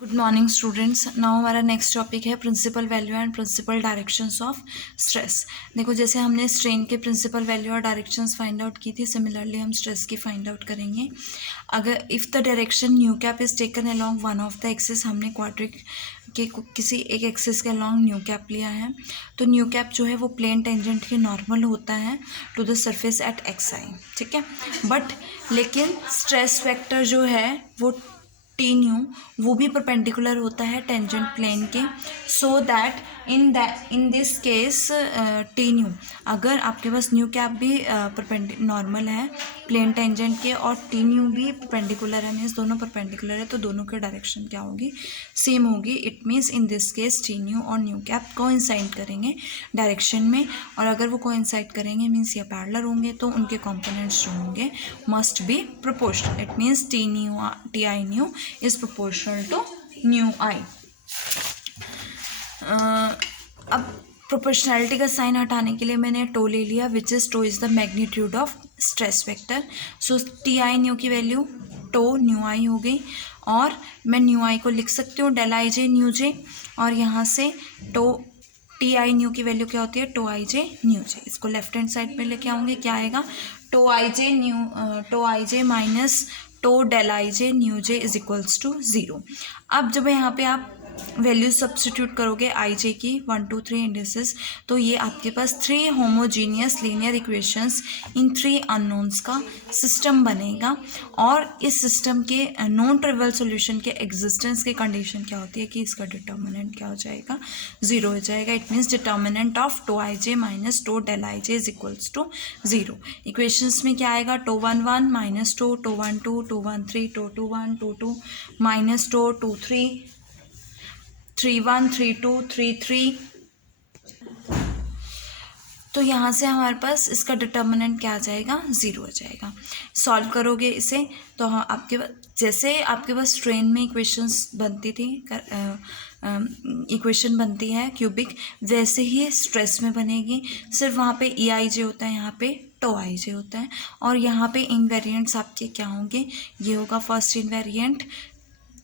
Good morning students. Now हमारा next topic है principal value and principal directions of stress. देखो, जैसे हमने स्ट्रेन के प्रिंसिपल वैल्यू और डायरेक्शंस फाइंड आउट की थी, सिमिलरली हम स्ट्रेस की फाइंड आउट करेंगे। अगर if the direction new cap is taken along one of the axis, हमने क्वाड्रिक के किसी एक एक्सिस के अलोंग न्यू कैप लिया है, तो न्यू कैप जो है वो प्लेन टेंजेंट के नॉर्मल होता है to the surface at X I, ठीक है। बट लेकिन स्ट्रेस वेक्टर जो है वो टी न्यू, वो भी परपेंडिकुलर होता है टेंजेंट प्लेन के, so that in this case T new, अगर आपके पास न्यू कैप भी नॉर्मल है प्लेन टेंजेंट के और टी न्यू भी परपेंडिकुलर है, मीन्स दोनों परपेंडिकुलर है, तो दोनों की डायरेक्शन क्या होगी, सेम होगी। It means in this case T new और न्यू कैप कोइंसाइड करेंगे डायरेक्शन में, और अगर वो कोइंसाइड करेंगे मीन्स ये पैरेलल होंगे, तो उनके कंपोनेंट्स जो होंगे must be proportional. It means T I nu is proportional to nu I. अब प्रोपोर्शनैलिटी का साइन हटाने के लिए मैंने टो ले लिया, which is tau is the magnitude of stress vector. So T I nu की वैल्यू टो न्यू आई हो गई, और मैं न्यू आई को लिख सकती हूँ डेल आई जे न्यू जे, और यहाँ से टो टी आई न्यू की वैल्यू क्या होती है, टो आई जे न्यू जे। इसको लेफ्ट हैंड साइड पे लेके आऊँगी, क्या आएगा, tau I J minus tau del I J nu J is equals to zero. अब जब यहाँ पे आप वैल्यूज सब्सटीट्यूट करोगे आई जे की 1 2 3 इंडिसेस, तो ये आपके पास 3 होमोजीनियस लीनियर इक्वेशंस इन 3 अननोन्स का सिस्टम बनेगा। और इस सिस्टम के नॉन ट्रिवियल सॉल्यूशन के एग्जिस्टेंस की कंडीशन क्या होती है कि इसका डिटर्मिनेंट क्या हो जाएगा, ज़ीरो हो जाएगा। It means determinant of tau I J minus tau del I J is equals to zero. Equations में क्या आएगा, tau 1 1 minus tau 1 2 tau 1 3 tau 2 1 tau 2 minus tau 2 3 3 1 3 2 3 3। तो यहाँ से हमारे पास इसका डिटर्मिनेंट क्या आ जाएगा, ज़ीरो आ जाएगा। सॉल्व करोगे इसे तो आपके जैसे आपके पास स्ट्रेन में इक्वेशंस बनती थी, इक्वेशन बनती है क्यूबिक, वैसे ही स्ट्रेस में बनेगी। सिर्फ वहाँ पे ई आई जे होता है, यहाँ पे टो आई जे होता है, और यहाँ पे इनवेरिएंट्स आपके क्या होंगे, ये होगा फर्स्ट इनवेरिएंट,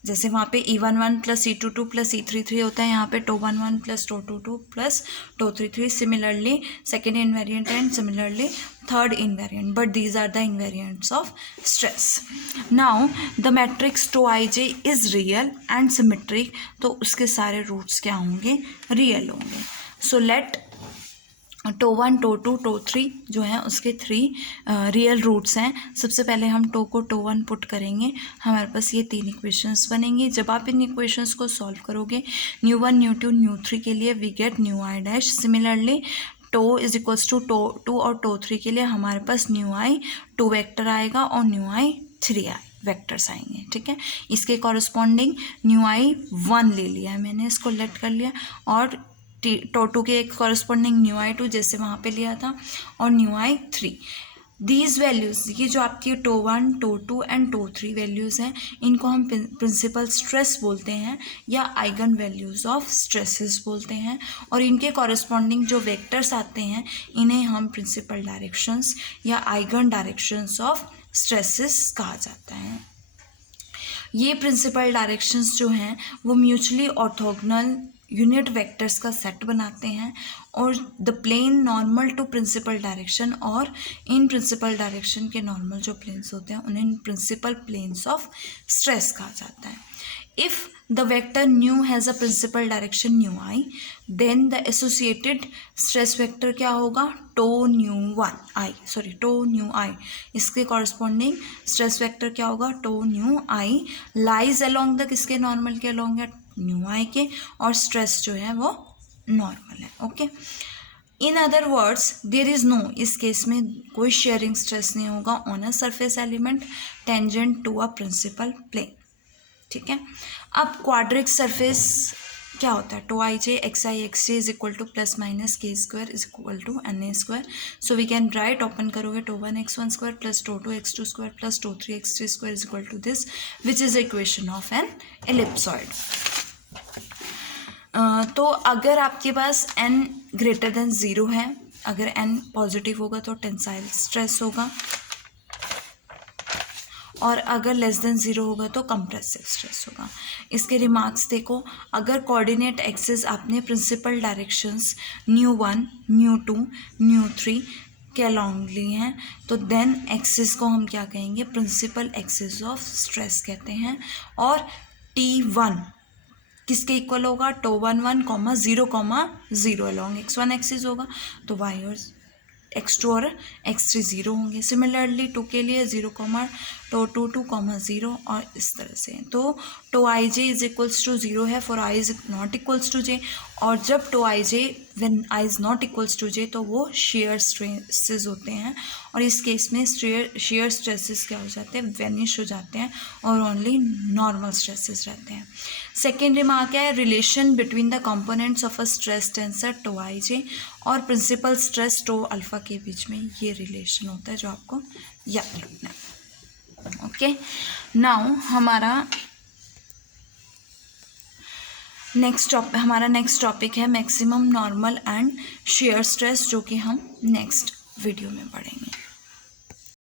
जैसे वहाँ पे E11 plus E22 plus E33 होता है, यहाँ पे tau 1 1 plus tau 2 2 plus tau 3 3। Similarly second invariant and similarly third invariant, but these are the invariants of stress. Now the matrix tau I J is real and symmetric, तो उसके सारे roots क्या होंगे, real होंगे। So let tau 1 tau 2 tau 3 जो है उसके 3 real roots हैं। सबसे पहले हम टो को टो 1 पुट करेंगे, हमारे पास ये 3 इक्वेशंस बनेंगी। जब आप इन इक्वेशंस को सॉल्व करोगे न्यू 1 न्यू 2 न्यू 3 के लिए we get nu I dash. Similarly tau is equals to tau 2 और टो 3 के लिए हमारे पास न्यू आई 2 वेक्टर आएगा और न्यू आई 3 आई वेक्टर्स आएंगे, ठीक है। इसके कॉरस्पॉन्डिंग न्यू आई 1 ले लिया है मैंने, इसको लेट कर लिया, और टो 2 के एक कॉरस्पॉन्डिंग न्यू आई 2 जैसे वहाँ पे लिया था, और न्यू आई 3। दीज वैल्यूज़, ये जो आपकी tau 1 tau 2 and tau 3 values हैं, इनको हम प्रिंसिपल स्ट्रेस बोलते हैं या आइगन वैल्यूज़ ऑफ स्ट्रेसेस बोलते हैं, और इनके कॉरस्पॉन्डिंग जो वेक्टर्स आते हैं इन्हें हम प्रिंसिपल डायरेक्शंस या आइगन डायरेक्शंस ऑफ स्ट्रेसेस कहा जाता है। ये प्रिंसिपल डायरेक्शंस जो हैं वो म्यूचुअली ऑर्थोगोनल यूनिट वेक्टर्स का सेट बनाते हैं, और the plane normal to principal direction और इन प्रिंसिपल डायरेक्शन के नॉर्मल जो प्लेन्स होते हैं उन्हें प्रिंसिपल प्लेन्स ऑफ स्ट्रेस कहा जाता है। If the vector nu has a principal direction nu I, then the associated stress vector क्या होगा, टो न्यू आई। इसके कॉरस्पॉन्डिंग स्ट्रेस वेक्टर क्या होगा, tau nu I lies along the किसके नॉर्मल के अलोंग है, न्यू आई के, और स्ट्रेस जो है वो नॉर्मल है, okay. In other words there is no, इस केस में कोई शेयरिंग स्ट्रेस नहीं होगा on a surface element tangent to a principal plane, ठीक है। अब क्वाड्रिक सरफेस क्या होता है, tau I J X I X J is equal to plus minus के square is equal to N A square. So we can write, open करोगे, tau 1 x1 square plus tau 2 x2 square plus tau 3 x3 square is equal to this, which is equation of an ellipsoid. तो अगर आपके पास n greater than 0 है, अगर n positive होगा तो tensile stress होगा, और अगर लेस देन 0 होगा तो कंप्रेसिव स्ट्रेस होगा। इसके रिमार्क्स देखो, अगर कोऑर्डिनेट एक्सिस आपने प्रिंसिपल डायरेक्शंस ν1, ν2, ν3 के अलॉन्ग ली हैं तो देन एक्सिस को हम क्या कहेंगे, प्रिंसिपल एक्सिस ऑफ स्ट्रेस कहते हैं। और T1 किसके इक्वल होगा, τ11, 0, अलॉन्ग x1 एक्सिस होगा तो y और x2 और x3 0 होंगे। सिमिलरली 2 के लिए 0, τ22, 0 और इस तरह से। तो τij इज इक्वल्स टू 0 है for i is not equals to j, और जब τij when i is not equals to j तो वो शेयर स्ट्रेसेस होते हैं, और इस केस में शेयर स्ट्रेसेस क्या हो जाते हैं, वेनिश हो जाते हैं और ओनली नॉर्मल स्ट्रेसेस रहते हैं। सेकेंड रिमार्क है, relation between the components of a stress tensor τij और प्रिंसिपल स्ट्रेस τα के बीच में ये रिलेशन होता है जो आपको याद रखना है। ओके, नाउ हमारा नेक्स्ट टॉपिक है maximum normal and shear stress, जो कि हम नेक्स्ट वीडियो में पढ़ेंगे।